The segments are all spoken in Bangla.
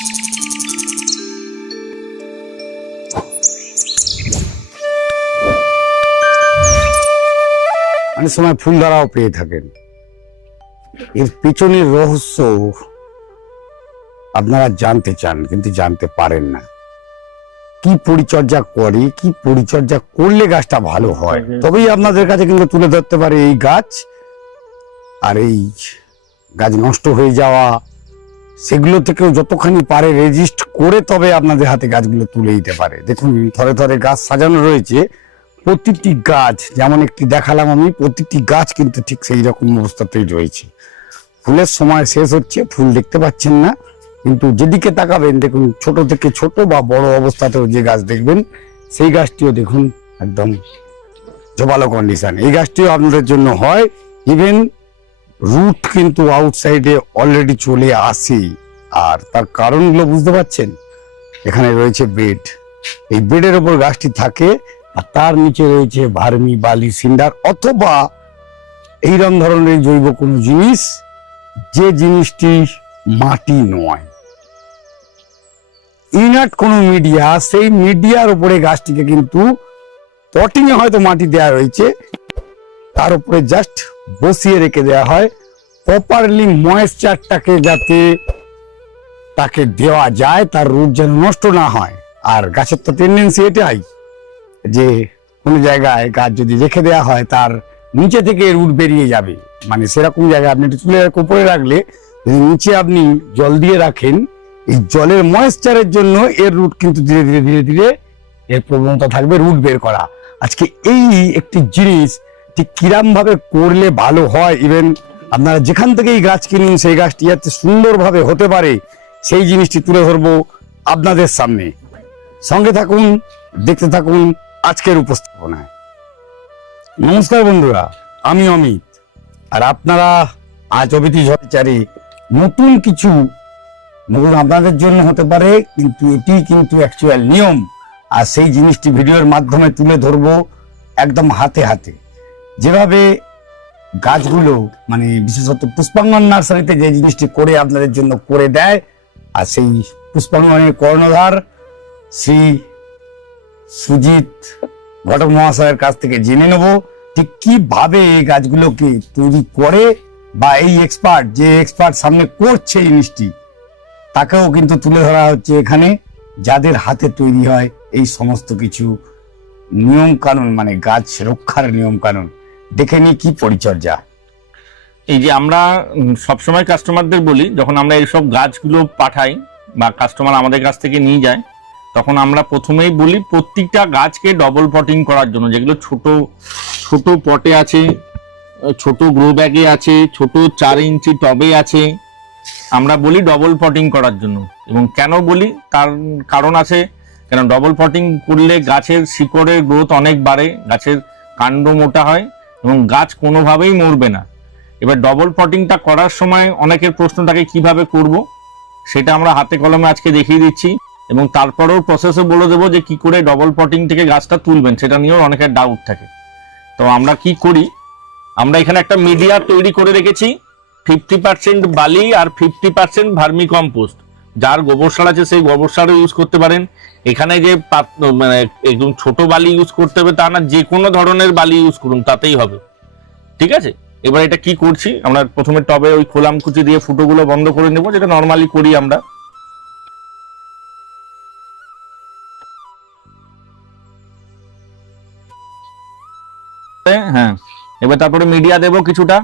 অনেক সময় ফুল ধরাও পেয়ে থাকেন। এর পেছনের রহস্য আপনারা জানতে চান কিন্তু জানতে পারেন না। কি পরিচর্যা করে, কি পরিচর্যা করলে গাছটা ভালো হয়, তবেই আপনাদের কাছে কিন্তু তুলে ধরতে পারে এই গাছ। আর এই গাছ নষ্ট হয়ে যাওয়া সেগুলো থেকেও যতখানি পারে রেজিস্ট করে তবে আপনাদের হাতে গাছগুলো তুলে দিতে পারে। দেখুন থরে থরে গাছ সাজানো রয়েছে। প্রতিটি গাছ যেমন একটি দেখালাম আমি, প্রতিটি গাছ কিন্তু ঠিক সেই রকম অবস্থাতেই রয়েছে। ফুলের সময় শেষ হচ্ছে, ফুল দেখতে পাচ্ছেন না, কিন্তু যেদিকে তাকাবেন দেখুন ছোট থেকে ছোট বা বড় অবস্থাতেও যে গাছ দেখবেন সেই গাছটিও দেখুন একদম জোবালো কন্ডিশন। এই গাছটিও আপনাদের জন্য হয়। ইভেন রুট কিন্তু আউটসাইডে অলরেডি চলে আসে। আর তার কারণগুলো বুঝতে পারছেন? এখানে রয়েছে বেড, এই বেডের ওপর গাছটি থাকে আর তার নিচে রয়েছে ভার্মি, বালি, সিন্ডার অথবা এইরকম ধরনের জৈব কোনো জিনিস, যে জিনিসটি মাটি নয়, ইনার্ট কোনো মিডিয়া, সেই মিডিয়ার উপরে গাছটিকে কিন্তু পটিং এ হয়তো মাটি দেওয়া রয়েছে, তার উপরে জাস্ট বসিয়ে রেখে দেওয়া হয় প্রপারলি ময়েশ্চারটাকে যাতে তাকে দেওয়া যায়, তার রুট যেন নষ্ট না হয়। আর গাছের তো টেন্ডেন্সি এটাই যে কোনো জায়গায় গাছ যদি রেখে দেওয়া হয় তার নিচে থেকে রুট বেরিয়ে যাবে। মানে সেরকম জায়গায় আপনি চুলের উপরে রাখলে যদি নিচে আপনি জল দিয়ে রাখেন, এই জলের ময়েশ্চারের জন্য এর রুট কিন্তু ধীরে ধীরে ধীরে ধীরে এর প্রবণতা থাকবে রুট বের করা। আজকে এই একটি জিনিস ঠিক কিরম ভাবে করলে ভালো হয়, ইভেন আপনারা যেখান থেকে এই গাছ কিনুন সেই গাছটি যাতে সুন্দরভাবে হতে পারে সেই জিনিসটি তুলে ধরবো আপনাদের সামনে। সঙ্গে থাকুন, দেখতে থাকুন আজকের উপস্থাপনায়। নমস্কার বন্ধুরা, আমি অমিত, আর আপনারা আজ অবিতি ঝড়চারে নতুন কিছু আপনাদের জন্য হতে পারে, কিন্তু এটি কিন্তু অ্যাকচুয়াল নিয়ম। আর সেই জিনিসটি ভিডিওর মাধ্যমে তুলে ধরবো একদম হাতে হাতে। যেভাবে গাছগুলো মানে বিশেষত পুষ্পাঙ্গন নার্সারিতে যে জিনিসটি করে আপনাদের জন্য করে দেয়, আর সেই পুষ্পাঙ্গনের কর্ণধার শ্রী সুজিত ঘটক মহাশয়ের কাছ থেকে জেনে নেব ঠিক কিভাবে এই গাছগুলোকে তৈরি করে, বা এই এক্সপার্ট যে এক্সপার্ট সামনে করছে এই জিনিসটি তাকেও কিন্তু তুলে ধরা হচ্ছে এখানে, যাদের হাতে তৈরি হয় এই সমস্ত কিছু নিয়ম কানুন, মানে গাছ রক্ষার নিয়ম কানুন। দেখে নি কি পরিচর্যা। এই যে আমরা সবসময় কাস্টমারদের বলি, যখন আমরা এইসব গাছগুলো পাঠাই বা কাস্টমার আমাদের কাছ থেকে নিয়ে যায়, তখন আমরা প্রথমেই বলি প্রত্যেকটা গাছকে ডবল পটিং করার জন্য। যেগুলো ছোট ছোট পটে আছে, ছোট গ্রো ব্যাগে আছে, ছোট 4 ইঞ্চি টবে আছে, আমরা বলি ডবল পটিং করার জন্য। এবং কেন বলি তার কারণ আছে, কেন ডবল পটিং করলে গাছের শিকড়ের গ্রোথ অনেক বাড়ে, গাছের কাণ্ড মোটা হয় এবং গাছ কোনোভাবেই মরবে না। এবার ডবল পটিংটা করার সময় অনেকের প্রশ্ন থাকে কিভাবে করব, সেটা আমরা হাতে কলমে আজকে দেখিয়ে দিচ্ছি। এবং তারপরেও প্রসেসও বলে দেবো যে কি করে ডবল পটিং থেকে গাছটা তুলবেন, সেটা নিয়েও অনেকের ডাউট থাকে। তো আমরা কি করি, আমরা এখানে একটা মিডিয়া তৈরি করে রেখেছি। 50% বালি আর 50% ভার্মি কম্পোস্ট। যার গোবর সার আছে সেই গোবর সারও ইউজ করতে পারেন। এখানে যে মানে একদম ছোট বালি ইউজ করতে হবে তা না, যে কোনো ধরনের বালি ইউজ করুন তাতেই হবে, ঠিক আছে। এবার এটা কি করছি, আমরা প্রথমে টবে ওই খোলাম কুচি দিয়ে ফুটোগুলো বন্ধ করে নেব, যেটা নর্মালি করি আমরা। হ্যাঁ, এবার তারপরে মিডিয়া দেব কিছুটা।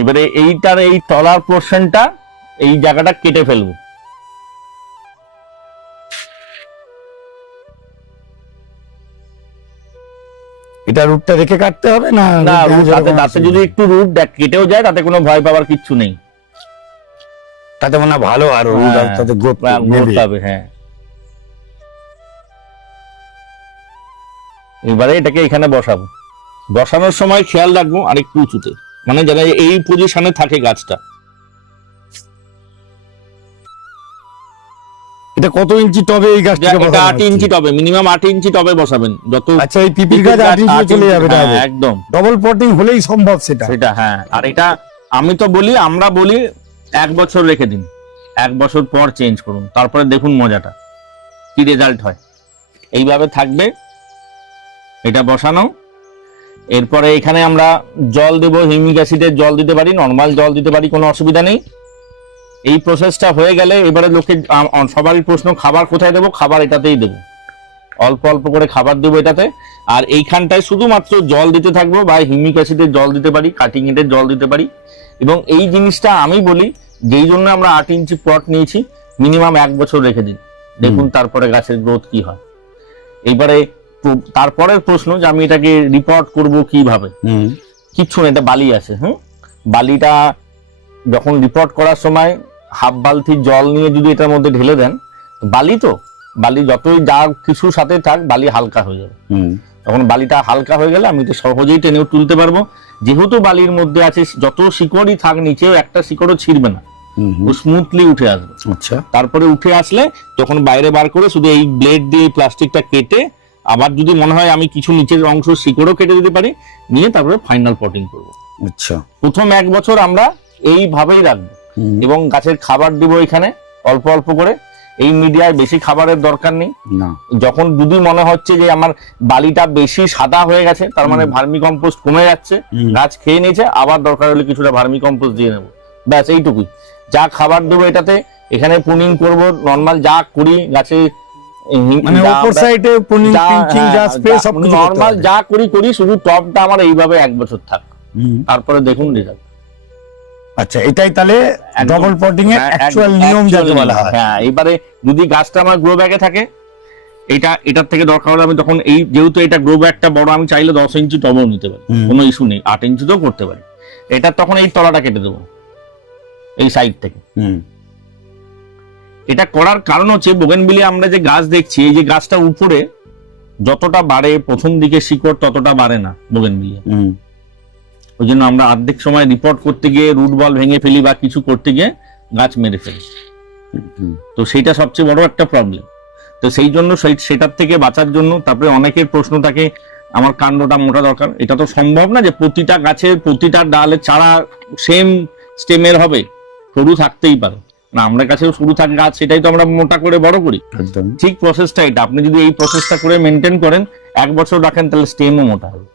এবারে এইটার এই তলার পোর্শনটা, এই জায়গাটা কেটে ফেলবো। এটা রুটটা রেখে কাটতে হবে না? না, তাতে যদি একটু রুট কেটেও যায় তাতে কোনো ভয় পাওয়ার কিচ্ছু নেই, তাতে মনে ভালো আর তাতে গ্রোথ পাবে। হ্যাঁ, এবারে এটাকে এখানে বসাবো। বসানোর সময় খেয়াল রাখবো আরেকটু উঁচুতে, মানে যেন এই পজিশনে থাকে গাছটা। এটা কত ইঞ্চি টবে এই গাছটাকে এটা বসানো 8 ইঞ্চি টবে, মিনিমাম 8 ইঞ্চি টবে বসাবেন। যত আচ্ছা এই পিপির গাছ 8 ইঞ্চি চলে যাবে, হ্যাঁ, একদম ডবল পটিং হলেই সম্ভব সেটা। হ্যাঁ। আর এটা আমি তো বলি, আমরা বলি 1 বছর রেখে দিন, 1 বছর পর চেঞ্জ করুন, তারপরে দেখুন মজাটা কি রেজাল্ট হয়। এইভাবে থাকবে এটা বসানো। এরপরে এখানে আমরা জল দেব, হিউমিক অ্যাসিডের জল দিতে পারি, নর্মাল জল দিতে পারি, কোনো অসুবিধা নেই। এই প্রসেসটা হয়ে গেলে এবারে লোকে সবারই প্রশ্ন, খাবার কোথায় দেবো? খাবার এটাতেই দেবো, অল্প অল্প করে খাবার দেবো এটাতে। আর এইখানটায় শুধুমাত্র জল দিতে থাকবো, বা হিউমিক অ্যাসিডের জল দিতে পারি, কাটিং এর জল দিতে পারি। এবং এই জিনিসটা আমি বলি, যেই জন্য আমরা 8 ইঞ্চি পট নিয়েছি, মিনিমাম 1 বছর রেখে দিন, দেখুন তারপরে গাছের গ্রোথ কি হয়। এইবারে তারপরের প্রশ্ন যে আমি এটাকে রিপোর্ট করব কিভাবে? কিচ্ছু না, এটা বালি আছে। বালিটা যখন রিপোর্ট করার সময় হাফ বালতি জল নিয়ে যদি এটার মধ্যে ঢেলে দেন, বালি তো, বালি যতই যা কিছুর সাথে থাক, বালি হালকা হয়ে যাবে। তখন বালিটা হালকা হয়ে গেলে আমি তো সহজেই টেনেও তুলতে পারবো। যেহেতু বালির মধ্যে আছে, যত শিকড়ই থাক নিচেও একটা শিকড়ও ছিঁড়বে না, ও স্মুথলি উঠে আসবে। আচ্ছা, তারপরে উঠে আসলে তখন বাইরে বার করে শুধু এই ব্লেড দিয়ে প্লাস্টিকটা কেটে, আবার যদি মনে হয় আমি কিছু নিচের অংশ শিকড়ও কেটে দিতে পারি, নিয়ে তারপরে ফাইনাল পটিং করবো। আচ্ছা, প্রথম 1 বছর আমরা এইভাবেই রাখবো, এবং গাছের খাবার দিব এখানে অল্প অল্প করে। এই মিডিয়ায় বেশি খাবারের দরকার নেই। যখন যদি মনে হচ্ছে যে আমার বালিটা বেশি সাদা হয়ে গেছে, তার মানে ভার্মি কম্পোস্ট কমে যাচ্ছে, গাছ খেয়ে নিয়েছে, আবার দরকার হলে কিছুটা ভার্মি কম্পোস্ট দিয়ে নেবো, ব্যাস এইটুকুই। যা খাবার দেবো এটাতে, এখানে পুনিং করব, নর্মাল যা করি গাছে, মানে উপর সাইডে পুনিং পিঞ্চিং যা স্প্রে সব কিছু নর্মাল যা করি, শুধু টপটা আমার এইভাবে 1 বছর থাক, তারপরে দেখুন রেজাল্ট। আচ্ছা, এটাই তাহলে ডবল পটিং এর অ্যাকচুয়াল নিয়ম যাকে বলা হয়। হ্যাঁ, এবারে যদি গাছটা আমার গ্রো ব্যাগে থাকে, এটার থেকে দরকার হলে আমি তখন যেহেতু এটা গ্রো ব্যাগটা বড়, আমি চাইলে 10 ইঞ্চি টবও নিতে পারি, কোনো ইস্যু নেই, 8 ইঞ্চিতেও করতে পারি। এটা তখন এই তলাটা কেটে দেবো এই সাইড থেকে। এটা করার কারণ হচ্ছে, বোগেনভিলিয়া আমরা যে গাছ দেখছি, এই যে গাছটা উপরে যতটা বাড়ে প্রথম দিকে শিকড় ততটা বাড়ে না বোগেনভিলিয়া। ওই জন্য আমরা অর্ধেক সময় রিপোর্ট করতে গিয়ে রুট বল ভেঙে ফেলি, বা কিছু করতে গিয়ে গাছ মেরে ফেলি। তো সেইটা সবচেয়ে বড় একটা প্রবলেম। তো সেই জন্য সেটার থেকে বাঁচার জন্য, তারপরে অনেকের প্রশ্ন থাকে আমার কাণ্ডটা মোটা দরকার। এটা তো সম্ভব না যে প্রতিটা গাছের প্রতিটা ডালে চারা সেম স্টেমের হবে, সরু থাকতেই পারে না। আমরা কাছেও সরু থাকে গাছ, সেটাই তো আমরা মোটা করে বড় করি। ঠিক প্রসেসটা এটা, আপনি যদি এই প্রসেসটা করে মেনটেন করেন, 1 বছর রাখেন, তাহলে স্টেমও মোটা হবে,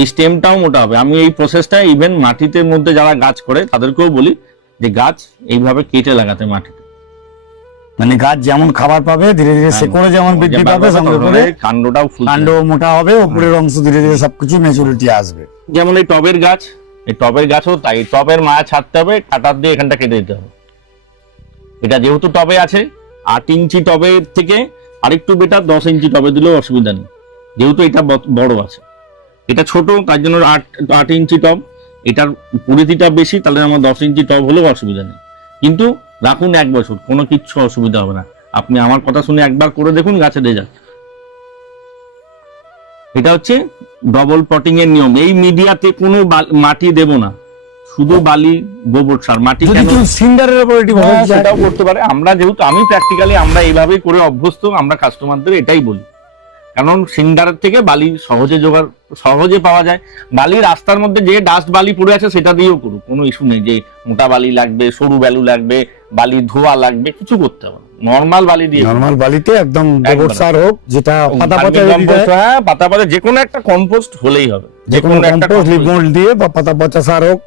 এই স্টেমটাও মোটা হবে। আমি এই প্রসেসটা ইভেন মাটিতে মধ্যে যারা গাছ করে তাদেরকেও বলি যে গাছ এইভাবে কেটে লাগাতে মাটিতে, মানে গাছ যেমন খাবার পাবে, ধীরে ধীরে শেকড়ে যেমন বৃদ্ধি পাবে, সঙ্গে করে কাণ্ড মোটা হবে, উপরের অংশ ধীরে ধীরে সবকিছু ম্যাচুরিটি আসবে। যেমন এই টবের গাছ, এই টবের গাছও তাই, টবের মায়া ছাড়তে হবে, কাটার দিয়ে এখানটা কেটে দিতে হবে। এটা যেহেতু টবে আছে, 8 ইঞ্চি টবের থেকে আরেকটু বেটার 10 ইঞ্চি টবে দিলেও অসুবিধা নেই, যেহেতু এটা বড় আছে। এটা ছোট, তার জন্য 8 ইঞ্চি টব, এটার পরিধিটা বেশি, তাহলে আমার 10 ইঞ্চি টব হলেও অসুবিধা নেই। কিন্তু রাখুন 1 বছর, কোনো কিচ্ছু অসুবিধা হবে না। আপনি আমার কথা শুনে একবার করে দেখুন গাছের রেজাল্ট। এটা হচ্ছে ডবল পটিং এর নিয়ম। এই মিডিয়াতে কোনো মাটি দেব না, শুধু বালি, গোবর সার। মাটি কেন সিন্ডারের উপর সেটাও করতে পারে। আমরা যেহেতু আমি প্র্যাকটিক্যালি আমরা এইভাবেই করে অভ্যস্ত, আমরা কাস্টমারদের এটাই বলি, কারণ সিন্ডারের থেকে বালি সহজে পাওয়া যায়। বালি রাস্তার মধ্যে যে ডাস্ট বালি পড়ে আছে সেটা দিয়েও করুক, কোনো ইস্যু নেই যে মোটা বালি লাগবে, সরু বালু লাগবে, বালি ধোয়া লাগবে, কিছু করতে হবে না। নর্মাল বালি দিয়ে, নর্মাল বালিতে একদম গোবর সার হোক, যেটা পাতা পাতা যে কোনো একটা কম্পোস্ট হলেই হবে, যে কোনো কম্পোস্ট লিভ মোল্ড দিয়ে বা পাতা পচা সার হোক,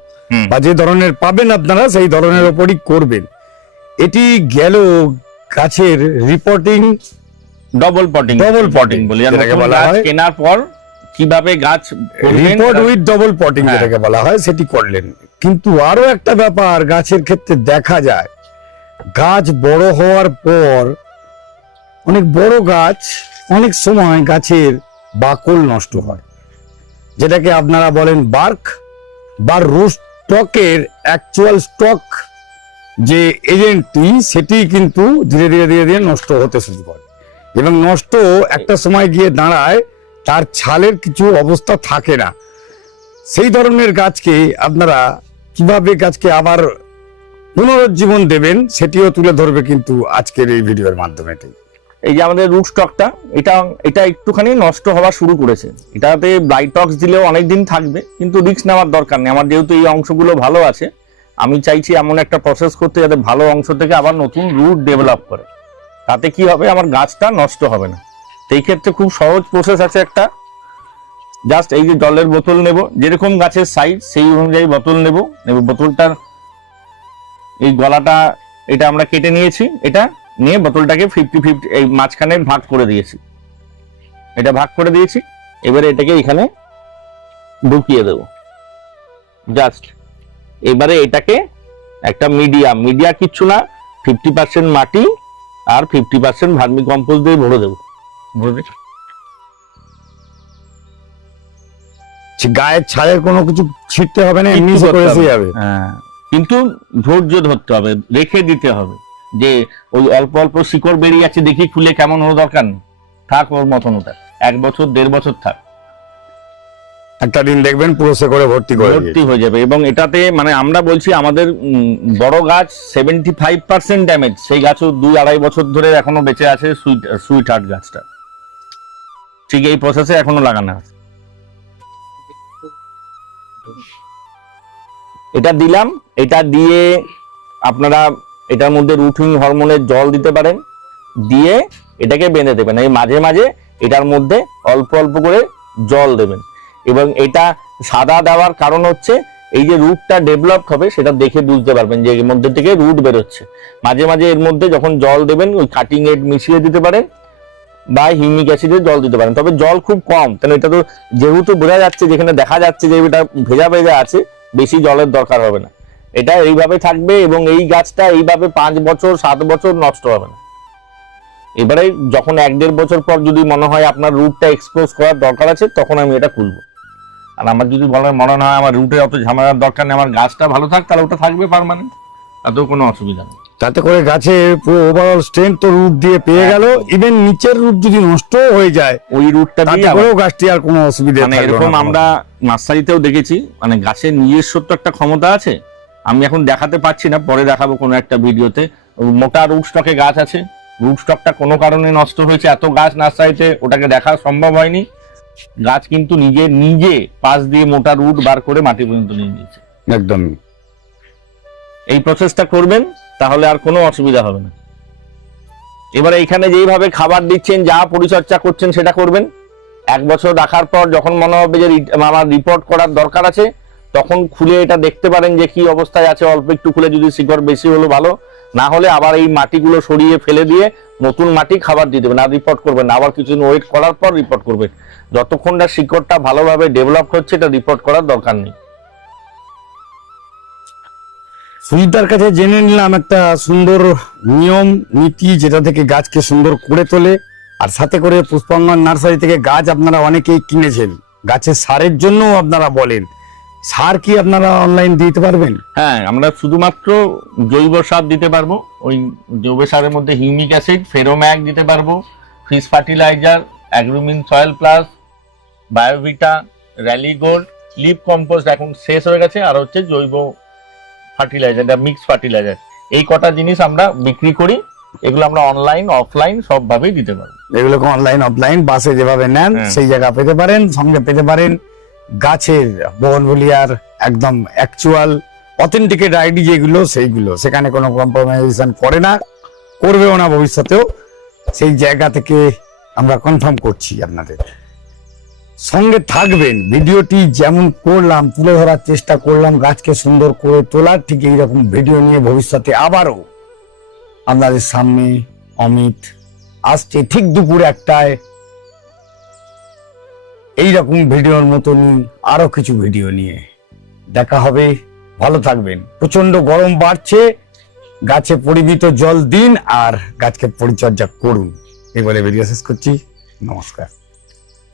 বা যে ধরনের পাবেন আপনারা সেই ধরনের উপরই করবেন। এটি গেল গাছের রিপোর্টিং, ডবল পটিং বলি, যেটাকে বলা হয় কেনার পর কিভাবে গাছ রিপোর্ট উইথ ডবল পটিং যেটাকে বলা হয়, সেটি করলেন। কিন্তু আরো একটা ব্যাপার গাছের ক্ষেত্রে দেখা যায়, গাছ বড় হওয়ার পর অনেক বড় গাছ, অনেক সময় গাছের বাকল নষ্ট হয়, যেটাকে আপনারা বলেন বার্ক বা রুট স্টকের অ্যাকচুয়াল স্টক যে এজেন্টটি, সেটি কিন্তু ধীরে ধীরে নষ্ট হতে শুরু করে, এবং নষ্ট একটা সময় গিয়ে দাঁড়ায় তার ছালের কিছু অবস্থা থাকে না। সেই ধরনের গাছকে আপনারা কিভাবে গাছকে আবার পুনরুজ্জীবন দেবেন সেটিও তুলে ধরবে কিন্তু আজকের এই ভিডিওর মাধ্যমে। এই যে আমাদের রুট স্টকটা, এটা একটুখানি নষ্ট হওয়া শুরু করেছে। এটাতে ব্লাইটক্স দিলেও অনেকদিন থাকবে, কিন্তু রিস্ক নেওয়ার দরকার নেই। আমার যেহেতু এই অংশগুলো ভালো আছে, আমি চাইছি এমন একটা প্রসেস করতে যাতে ভালো অংশ থেকে আবার নতুন রুট ডেভেলপ করে। তাতে কি হবে, আমার গাছটা নষ্ট হবে না। এই ক্ষেত্রে খুব সহজ প্রসেস আছে একটা। জাস্ট এই যে জলের বোতল নেব, যেরকম গাছের সাইজ সেই অনুযায়ী বোতল নেব। বোতলটার এই গলাটা এটা আমরা কেটে নিয়েছি, এটা নিয়ে বোতলটাকে 50-50 এই মাঝখানে ভাগ করে দিয়েছি। এটা ভাগ করে দিয়েছি, এবারে এটাকে এখানে ঢুকিয়ে দেব জাস্ট। এবারে এটাকে একটা মিডিয়া কিচ্ছু না, 50% মাটি আর 50% ভার্মি কম্পোস্ট দিয়ে ভরে দেবো। গায়ের ছাড়ের কোনো কিছু ছিটতে হবে না, এমনি করে এসে যাবে। হ্যাঁ, কিন্তু ধৈর্য ধরতে হবে, রেখে দিতে হবে। যে ওই অল্প অল্প শিকড় বেরিয়ে আছে দেখি খুলে কেমন হলো, দরকার নেই, থাক ওর মতন। ওটা 1 বছর 1.5 বছর থাক, একটা দিন দেখবেন পুরো শেকড়ে ভর্তি হয়ে যাবে। এবং এটাতে মানে আমরা বলছি আমাদের বড় গাছ 75% ড্যামেজ, সেই গাছও 2-2.5 বছর ধরে এখনো বেঁচে আছে। সুইট হার্ট গাছটা ঠিক এই প্রসেসে এখনো লাগানো আছে। এটা দিলাম, এটা দিয়ে আপনারা এটার মধ্যে রুটিং হরমোনের জল দিতে পারেন, দিয়ে এটাকে বেঁধে দেবেন। এই মাঝে মাঝে এটার মধ্যে অল্প অল্প করে জল দেবেন। এবং এটা সাদা দেওয়ার কারণ হচ্ছে এই যে রুটটা ডেভেলপ হবে সেটা দেখে বুঝতে পারবেন যে এর মধ্যে থেকে রুট বেরোচ্ছে। মাঝে মাঝে এর মধ্যে যখন জল দেবেন ওই কাটিং এড মিশিয়ে দিতে পারেন বা হিউমিক অ্যাসিডের জল দিতে পারেন, তবে জল খুব কম। কারণ এটা তো যেহেতু বোঝা যাচ্ছে, যেখানে দেখা যাচ্ছে যে এটা ভেজা ভেজা আছে, বেশি জলের দরকার হবে না। এটা এইভাবে থাকবে এবং এই গাছটা এইভাবে 5 বছর 7 বছর নষ্ট হবে না। এবারে যখন 1-1.5 বছর পর যদি মনে হয় আপনার রুটটা এক্সপোজ করার দরকার আছে, তখন আমি এটা খুলবো। আর আমার যদি মনে হয় আমার রুটে অত ঝামেলার দরকার নেই, আমার গাছটা ভালো থাক, তাহলে ওটা থাকবে পার্মানেন্ট, তাতেও কোনো অসুবিধা নেই। তাতে করে গাছের পুরো ওভারঅল স্ট্রেংথ তো রুট দিয়ে পেয়ে গেল। ইভেন নিচের রুট যদি নষ্ট হয়ে যায়, ওই রুটটা দিয়ে করেও গাছটি আর কোনো অসুবিধা মানে এরকম আমরা নার্সারিতেও দেখেছি। মানে গাছের নিজস্ব তো একটা ক্ষমতা আছে, আমি এখন দেখাতে পাচ্ছি না, পরে দেখাবো কোনো একটা ভিডিওতে। মোটা রুট স্টকে গাছ আছে, রুট স্টকটা কোনো কারণে নষ্ট হয়েছে, এত গাছ নার্সারিতে, ওটাকে দেখা সম্ভব হয়নি। গাছ কিন্তু নিজে পাশ দিয়ে মোটা রুট বার করে মাটি পর্যন্ত নিয়ে নিয়েছে। একদম এই প্রসেসটা করবেন, তাহলে আর কোনো অসুবিধা হবে না। এবারে এখানে যেইভাবে খাবার দিচ্ছেন, যা পরিচর্যা করছেন সেটা করবেন। 1 বছর রাখার পর যখন মনে হবে যে আমার রিপোর্ট করার দরকার আছে, তখন খুলে এটা দেখতে পারেন যে কি অবস্থায় আছে। অল্প একটু খুলে, যদি শিকড় বেশি হলো ভালো, না হলে আবার এই মাটিগুলো সরিয়ে ফেলে দিয়ে নতুন মাটি খাবার দিয়ে দেবেন। আর রিপোর্ট করবেন না, আবার কিছুদিন ওয়েট করার পর রিপোর্ট করবেন। যতক্ষণ না শিকড়টা ভালোভাবে ডেভেলপ হচ্ছে, এটা রিপোর্ট করার দরকার নেই। সুজিতার কাছে জেনে নিলাম একটা সুন্দর নিয়ম নীতি, যেটা থেকে গাছকে সুন্দর করে তোলে। আর সাথে করে পুষ্পাঙ্গন নার্সারি থেকে গাছ আপনারা অনেকেই কিনেছেন, গাছের সারের জন্য আপনারা বলেন, সার কি আপনারা অনলাইন দিতে পারবেন? হ্যাঁ, আমরা শুধুমাত্র জৈব সার দিতে পারবো। ওই জৈব সারের মধ্যে হিউমিক অ্যাসিড, ফেরোম্যাগ দিতে পারবো, fish fertiliser, Agromin soil plus, বায়োভিটা, rally gold, lip compost এখন শেষ হয়ে গেছে, আর হচ্ছে জৈব ফার্টিলাইজার, মিক্স ফার্টিলাইজার। এই কটা জিনিস আমরা বিক্রি করি। এগুলো আমরা অনলাইন অফলাইন সব ভাবেই দিতে পারবো। এগুলোকে অনলাইন অফলাইন বাসে যেভাবে নেন সেই জায়গা পেতে পারেন। সঙ্গে পেতে পারেন গাছের বোগনভেলিয়ার একদম অ্যাকচুয়াল অথেন্টিকেট আইডি যেগুলো, সেইগুলো সেখানে কোনো কম্প্রোমাইজেশন করে না, করবেও না ভবিষ্যতেও। সেই জায়গা থেকে আমরা কনফার্ম করছি আপনাদের। সঙ্গে থাকবেন, ভিডিওটি যেমন করলাম তুলে ধরার চেষ্টা করলাম গাছকে সুন্দর করে তোলার, ঠিক এইরকম ভিডিও নিয়ে ভবিষ্যতে আবারও আপনাদের সামনে অমিত আসছে ঠিক দুপুর 1টায় এইরকম ভিডিওর মতন আরো কিছু ভিডিও নিয়ে দেখা হবে। ভালো থাকবেন। প্রচন্ড গরম বাড়ছে, গাছে পরিমিত জল দিন আর গাছকে পরিচর্যা করুন। এই বলে ভিডিও শেষ করছি। নমস্কার।